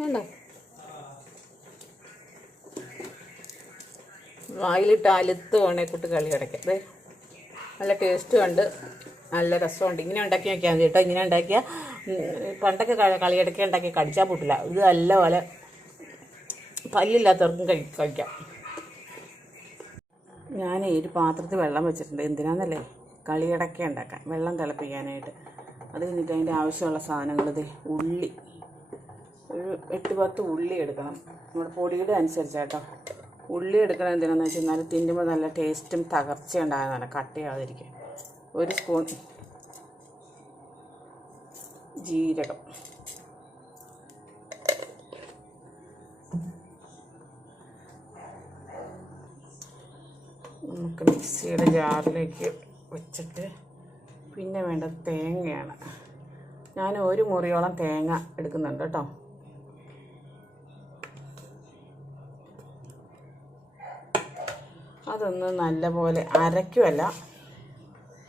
വേണ്ടോ. വായിലിട്ട് അലുത്ത് വേണേ കൂട്ട് കളി അതെ നല്ല ടേസ്റ്റും ഉണ്ട്. നല്ല രസമുണ്ട്. ഇങ്ങനെ ഉണ്ടാക്കി നോക്കിയാൽ കേട്ടോ. ഇങ്ങനെ ഉണ്ടാക്കിയാൽ പണ്ടൊക്കെ കളി ഇടയ്ക്ക് ഉണ്ടാക്കി കടിച്ചാൽ പൊട്ടില്ല. ഇത് നല്ല പോലെ പല്ലില്ലാത്തവർക്കും കഴി കഴിക്കാം. ഞാൻ ഒരു പാത്രത്തിൽ വെള്ളം വെച്ചിട്ടുണ്ട്. എന്തിനാണെന്നല്ലേ കളിയടക്ക ഉണ്ടാക്കാൻ. വെള്ളം തിളപ്പിക്കാനായിട്ട്. അത് കഴിഞ്ഞിട്ട് അതിന്റെ ആവശ്യമുള്ള സാധനങ്ങൾ ഇത് ഉള്ളി. ഒരു എട്ട് പത്ത് ഉള്ളി എടുക്കണം. നമ്മുടെ പൊടിയുടെ അനുസരിച്ചാട്ടോ. ഉള്ളി എടുക്കണം എന്തിനാന്ന് വെച്ച് കഴിഞ്ഞാൽ തിന്നുമ്പോൾ നല്ല ടേസ്റ്റും തകർച്ച ഉണ്ടാകുന്നതാണ്. കട്ടയാതിരിക്കും ഒരു സ്പൂൺ ജീരകം. നമുക്ക് മിക്സിയുടെ ജാറിലേക്ക് വെച്ചിട്ട് പിന്നെ വേണ്ടത് തേങ്ങയാണ്. ഞാൻ ഒരു മുറിയോളം തേങ്ങ എടുക്കുന്നുണ്ട് കേട്ടോ. അതൊന്ന് നല്ലപോലെ അരയ്ക്കുമല്ല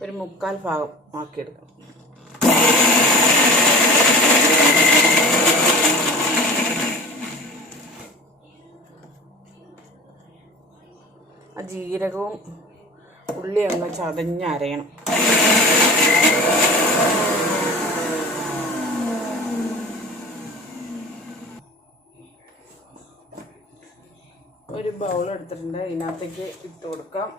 ഒരു മുക്കാൽ ഭാഗം ആക്കിയെടുക്കണം ആ ജീരകവും ഉള്ളി ഒന്ന് എടുത്തിട്ടുണ്ട്. ഇതിനകത്തേക്ക് ഇട്ട് കൊടുക്കാം.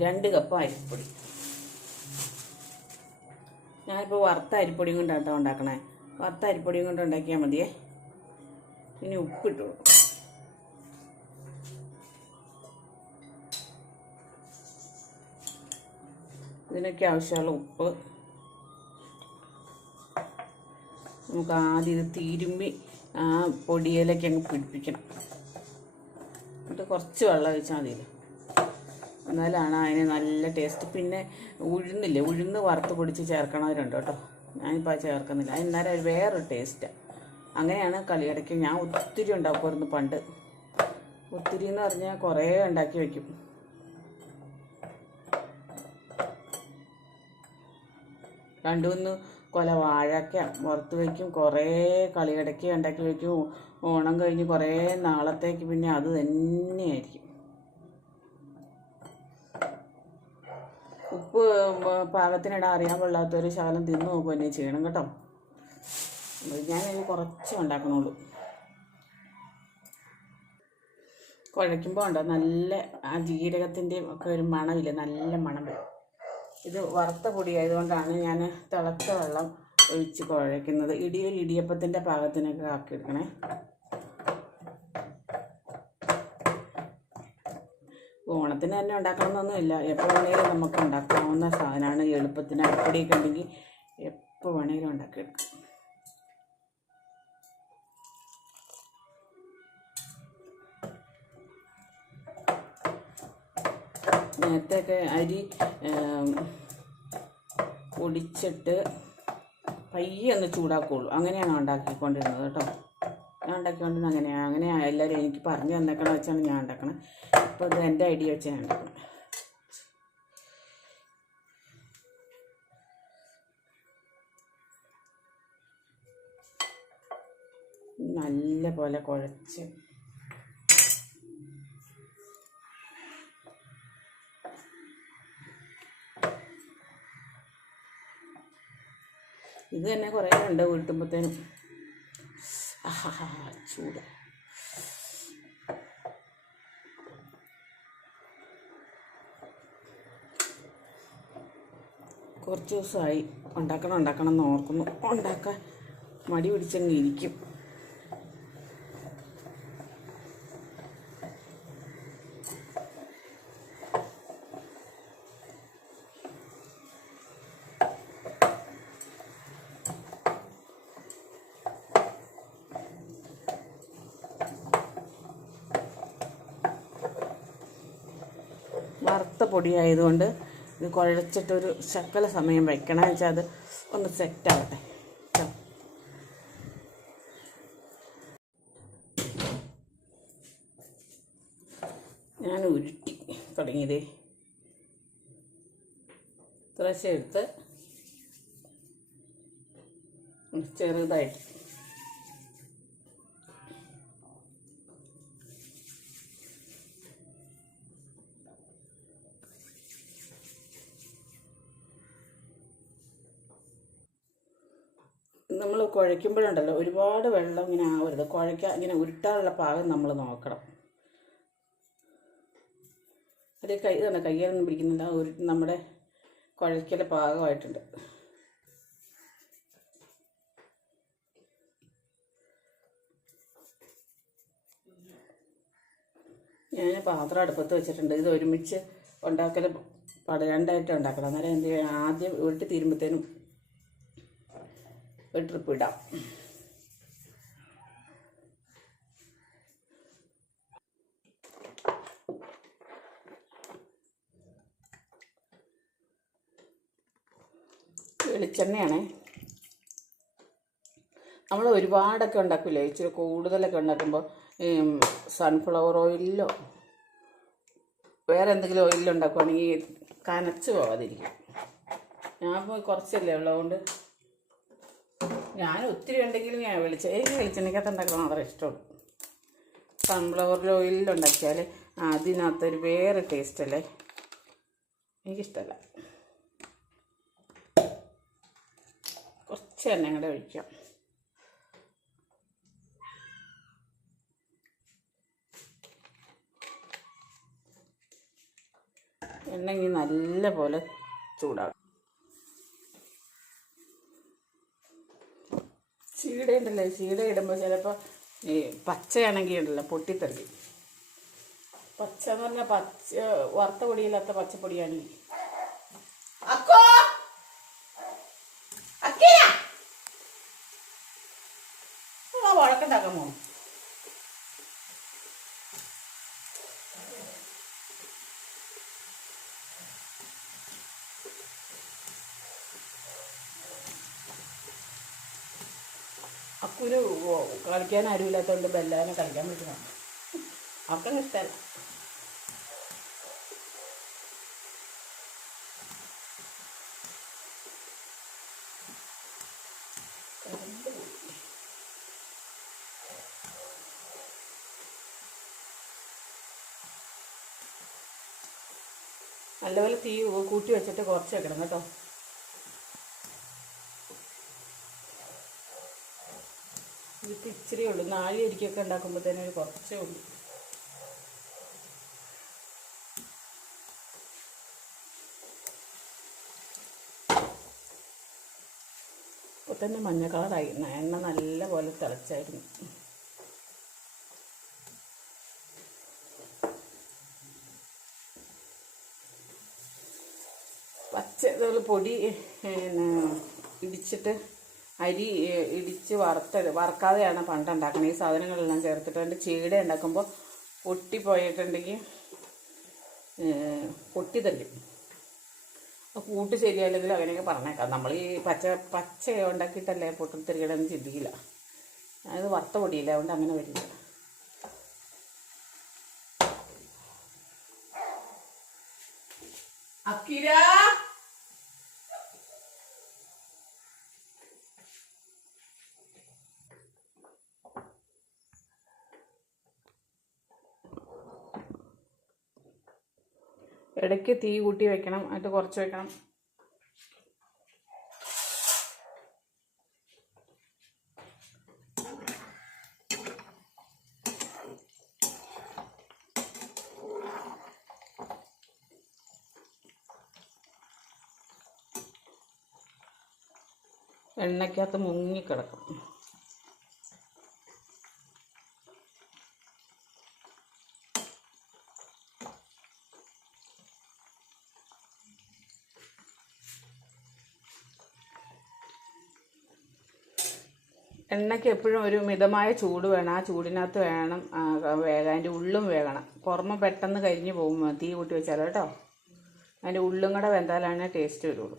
രണ്ട് കപ്പ് അരിപ്പൊടി. ഞാനിപ്പോൾ വറുത്ത അരിപ്പൊടിയും കൊണ്ടാണ് കേട്ടോ ഉണ്ടാക്കണേ. വറുത്ത അരിപ്പൊടിയും കൊണ്ട് ഉണ്ടാക്കിയാൽ മതിയേ. ഇനി ഉപ്പിട്ട് കൊടുക്കും. ഇതിനൊക്കെ ആവശ്യമുള്ള ഉപ്പ്. നമുക്ക് ആദ്യം ഇത് തിരുമ്മി ആ പൊടിയിലേക്ക് അങ്ങ് പിടിപ്പിക്കണം. എന്നിട്ട് കുറച്ച് വെള്ളം ഒഴിച്ചാൽ മതിയല്ലോ. എന്നാലാണ് അതിന് നല്ല ടേസ്റ്റ് പിന്നെ ഉഴുന്നില്ലേ ഉഴുന്ന് വറുത്ത് പൊടിച്ച് ചേർക്കണവരുണ്ട് കേട്ടോ. ഞാനിപ്പോൾ ചേർക്കുന്നില്ല. എന്നാലും അത് വേറൊരു ടേസ്റ്റാണ് അങ്ങനെയാണ് കളിയടയ്ക്ക് ഞാൻ ഒത്തിരി ഉണ്ടാക്കുമായിരുന്നു പണ്ട്. ഒത്തിരി എന്ന് പറഞ്ഞാൽ കുറേ ഉണ്ടാക്കി വയ്ക്കും രണ്ടു മൂന്ന് കൊല വാഴക്ക വറുത്ത് വയ്ക്കും കുറേ കളിയടയ്ക്ക് ഉണ്ടാക്കി വയ്ക്കും ഓണം കഴിഞ്ഞ് കുറേ നാളത്തേക്ക് പിന്നെ അത് തന്നെയായിരിക്കും. ഉപ്പ് പാകത്തിനിടാൻ അറിയാൻ കൊള്ളാത്തൊരു ശകലം തിന്നു നോക്കുക തന്നെ ചെയ്യണം കേട്ടോ. ഞാൻ കുറച്ച് ഉണ്ടാക്കണുള്ളൂ. കുഴയ്ക്കുമ്പോൾ ഉണ്ടോ? നല്ല ആ ജീരകത്തിന്റെയും ഒക്കെ ഒരു മണമില്ല? നല്ല മണം വരും. ഇത് വറുത്ത പൊടി ആയതുകൊണ്ടാണ് ഞാൻ തിളച്ച വെള്ളം ഒഴിച്ച് കുഴയ്ക്കുന്നത്. ഇടിയൊരു ഇടിയപ്പത്തിന്റെ പാകത്തിനൊക്കെ ആക്കിയെടുക്കണേ. ഓണത്തിന് തന്നെ ഉണ്ടാക്കണമെന്നൊന്നുമില്ല. എപ്പോൾ വേണമെങ്കിലും നമുക്ക് ഉണ്ടാക്കാവുന്ന സാധനമാണ് എളുപ്പത്തിന് അരിപ്പൊടിയൊക്കെ ഉണ്ടെങ്കിൽ എപ്പോൾ വേണമെങ്കിലും ഉണ്ടാക്കിയെടുക്കാം. നേരത്തെയൊക്കെ അരി ഏം, പൊടിച്ചിട്ട് പയ്യെ ഒന്ന് ചൂടാക്കുള്ളൂ. അങ്ങനെയാണ് ഉണ്ടാക്കിക്കൊണ്ടിരുന്നത് കേട്ടോ. ഞാൻ ഉണ്ടാക്കിക്കൊണ്ടിരുന്നത് അങ്ങനെയാണ് അങ്ങനെയാണ് എല്ലാവരും എനിക്ക് പറഞ്ഞു തന്നേക്കണ വെച്ചാണ് ഞാൻ ഉണ്ടാക്കണത് ഇപ്പോൾ ഇത് എന്റെ ഐഡിയ വെച്ച് ഞാൻ നല്ല പോലെ കുഴച്ച്. ഇത് തന്നെ കുറേ ഉണ്ട് വീട്ടുമ്പോഴത്തേനും ആഹാ ചൂട്. കുറച്ച് ദിവസമായി. ഉണ്ടാക്കണം ഉണ്ടാക്കണം എന്ന് ഓർക്കുന്നു. ഉണ്ടാക്കാൻ മടി പിടിച്ചങ്ങ് ഇരിക്കും. വറുത്ത പൊടിയായതുകൊണ്ട് ഇത് കുഴച്ചിട്ടൊരു ശക്കല സമയം വെക്കണം വെച്ചാൽ അത് ഒന്ന് സെറ്റ് ആവട്ടെ. ഞാൻ ഉരുട്ടി തുടങ്ങിയതേ. ത്രശ എടുത്ത് ചെറുതായിട്ട് നമ്മൾ കുഴയ്ക്കുമ്പോഴുണ്ടല്ലോ ഒരുപാട് വെള്ളം ഇങ്ങനെ ആവരുത് കുഴയ്ക്കാൻ ഇങ്ങനെ ഉരുട്ടാനുള്ള പാകം നമ്മൾ നോക്കണം. അത് കൈ തന്നെ കയ്യാലൊന്നും പിടിക്കുന്നില്ല നമ്മുടെ കുഴയ്ക്കൽ പാകമായിട്ടുണ്ട്. ഞാൻ പാത്രം അടുപ്പത്ത് വെച്ചിട്ടുണ്ട്. ഇത് ഒരുമിച്ച് ഉണ്ടാക്കൽ പടരണ്ടായിട്ട് ഉണ്ടാക്കണം. അന്നേരം എന്ത് ചെയ്യാം ആദ്യം ഉരുട്ടി തീരുമ്പോഴത്തേനും ഒരു ട്രിപ്പ് ഇടാം. വെളിച്ചെണ്ണയാണേ. നമ്മൾ ഒരുപാടൊക്കെ ഉണ്ടാക്കില്ലേ ഇച്ചിരി കൂടുതലൊക്കെ ഉണ്ടാക്കുമ്പോൾ ഈ സൺഫ്ലവർ ഓയിലോ വേറെ എന്തെങ്കിലും ഓയിലിൽ കനച്ചു പോവാതിരിക്കും. ഞാൻ കുറച്ചല്ലേ ഉള്ളതുകൊണ്ട് ഞാൻ ഒത്തിരി ഉണ്ടെങ്കിലും ഞാൻ വെളിച്ച എനിക്ക് വെളിച്ചെണ്ണയ്ക്കകത്ത് ഉണ്ടാക്കാൻ മാത്രമേ ഇഷ്ടമുള്ളൂ. സൺഫ്ലവർ ഓയിലിൽ ഉണ്ടാക്കിയാൽ അതിനകത്തൊരു വേറെ ടേസ്റ്റ് അല്ലേ? എനിക്കിഷ്ടമല്ല കുറച്ച് എണ്ണ കൂടെ ഒഴിക്കാം. എണ്ണ ഇനി നല്ല പോലെ ചൂടാകും ചീട ഉണ്ടല്ലോ ചീട ഇടുമ്പോൾ ചിലപ്പോൾ ഈ പച്ചയാണെങ്കിൽ ഉണ്ടല്ലോ പൊട്ടിത്തെറി പച്ച എന്ന് പറഞ്ഞാൽ പച്ച വറുത്ത പൊടിയില്ലാത്ത പച്ചപ്പൊടിയാണ് വഴക്കുണ്ടാക്കാൻ അക്കിയ അക്കുന് കളിക്കാൻ ആരുമില്ലാത്തതുകൊണ്ട് ബെല്ലാനെ കളിക്കാൻ പറ്റുന്ന അവർക്കങ്ങ് ഇഷ്ടമല്ല നല്ലപോലെ തീ കൂട്ടി വെച്ചിട്ട് കുറച്ച് വെക്കണം കേട്ടോ. ഇതിപ്പോൾ ഇച്ചിരി ഉള്ളൂ. നാഴി അരിക്കൊക്കെ ഉണ്ടാക്കുമ്പോഴത്തേനും ഒരു കുറച്ചേ ഉള്ളൂ. ഇപ്പോൾ തന്നെ മഞ്ഞ കളറായി. എണ്ണ നല്ല പോലെ തിളച്ചായിരുന്നു. പച്ച പൊടി പിന്നെ ഇടിച്ചിട്ട് അരി ഇടിച്ച് വറുത്ത വറുക്കാതെയാണ് പണ്ട് ഉണ്ടാക്കുന്നത് ഈ സാധനങ്ങളെല്ലാം ചേർത്തിട്ട് അതിന്റെ ചീട ഉണ്ടാക്കുമ്പോൾ പൊട്ടിപ്പോയിട്ടുണ്ടെങ്കിൽ പൊട്ടി തല്ലും കൂട്ട് ശരിയല്ലെങ്കിൽ അങ്ങനെയൊക്കെ പറഞ്ഞേക്കാം. നമ്മൾ ഈ പച്ച പച്ച ഉണ്ടാക്കിയിട്ടല്ലേ പൊട്ടിത്തെറിയണമെന്ന് ചിന്തിക്കില്ല. അത് വറുത്ത പൊടിയില്ല അതുകൊണ്ട് അങ്ങനെ വരില്ല. അക്കിരാ! ഇടയ്ക്ക് തീ കൂട്ടി വെക്കണം. എന്നിട്ട് കുറച്ച് വെക്കണം. എണ്ണയ്ക്കകത്ത് മുങ്ങിക്കിടക്കും എണ്ണയ്ക്ക് എപ്പോഴും ഒരു മിതമായ ചൂട് വേണം. ആ ചൂടിനകത്ത് വേണം വേഗം അതിന്റെ ഉള്ളും വേകണം. പുറമെ പെട്ടെന്ന് കരിഞ്ഞു പോകും. തീ കൂട്ടി വെച്ചാൽ കേട്ടോ അതിന്റെ ഉള്ളും കൂടെ വെന്താലാണ് ടേസ്റ്റ് വരുള്ളൂ.